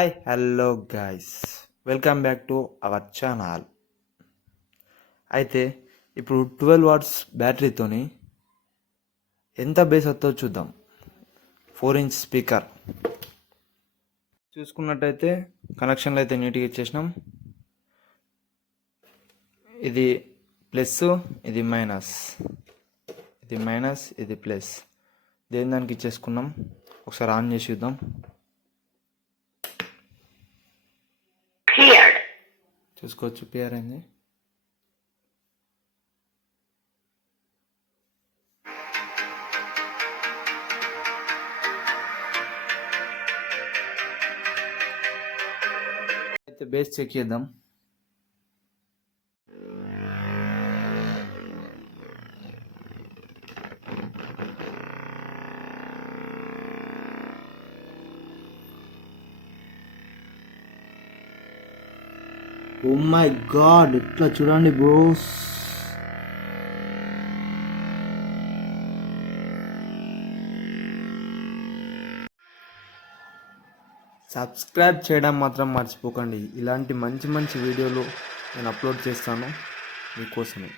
Hi hello guys, welcome back to our channel. అయితే ఇప్పుడు 12 వాట్స్ బ్యాటరీతోని ఎంత బేస్ వస్తుందో చూద్దాం. 4-inch స్పీకర్ చూసుకున్నట్టయితే కనెక్షన్లు అయితే నీట్గా ఇచ్చేసినాం. ఇది ప్లస్, ఇది మైనస్, ఇది ప్లస్. దేని దానికి ఇచ్చేసుకున్నాం. ఒకసారి ఆన్ చేసి చూద్దాం. చూసుకోవచ్చు, పేర్ అయింది. అయితే బేస్ చెక్ చేద్దాం. ఓ మై గాడ్, ఇట్లా చూడండి బ్రోస్. సబ్స్క్రైబ్ చేయడం మాత్రం మర్చిపోకండి. ఇలాంటి మంచి మంచి వీడియోలు నేను అప్లోడ్ చేస్తాను మీకోసమే.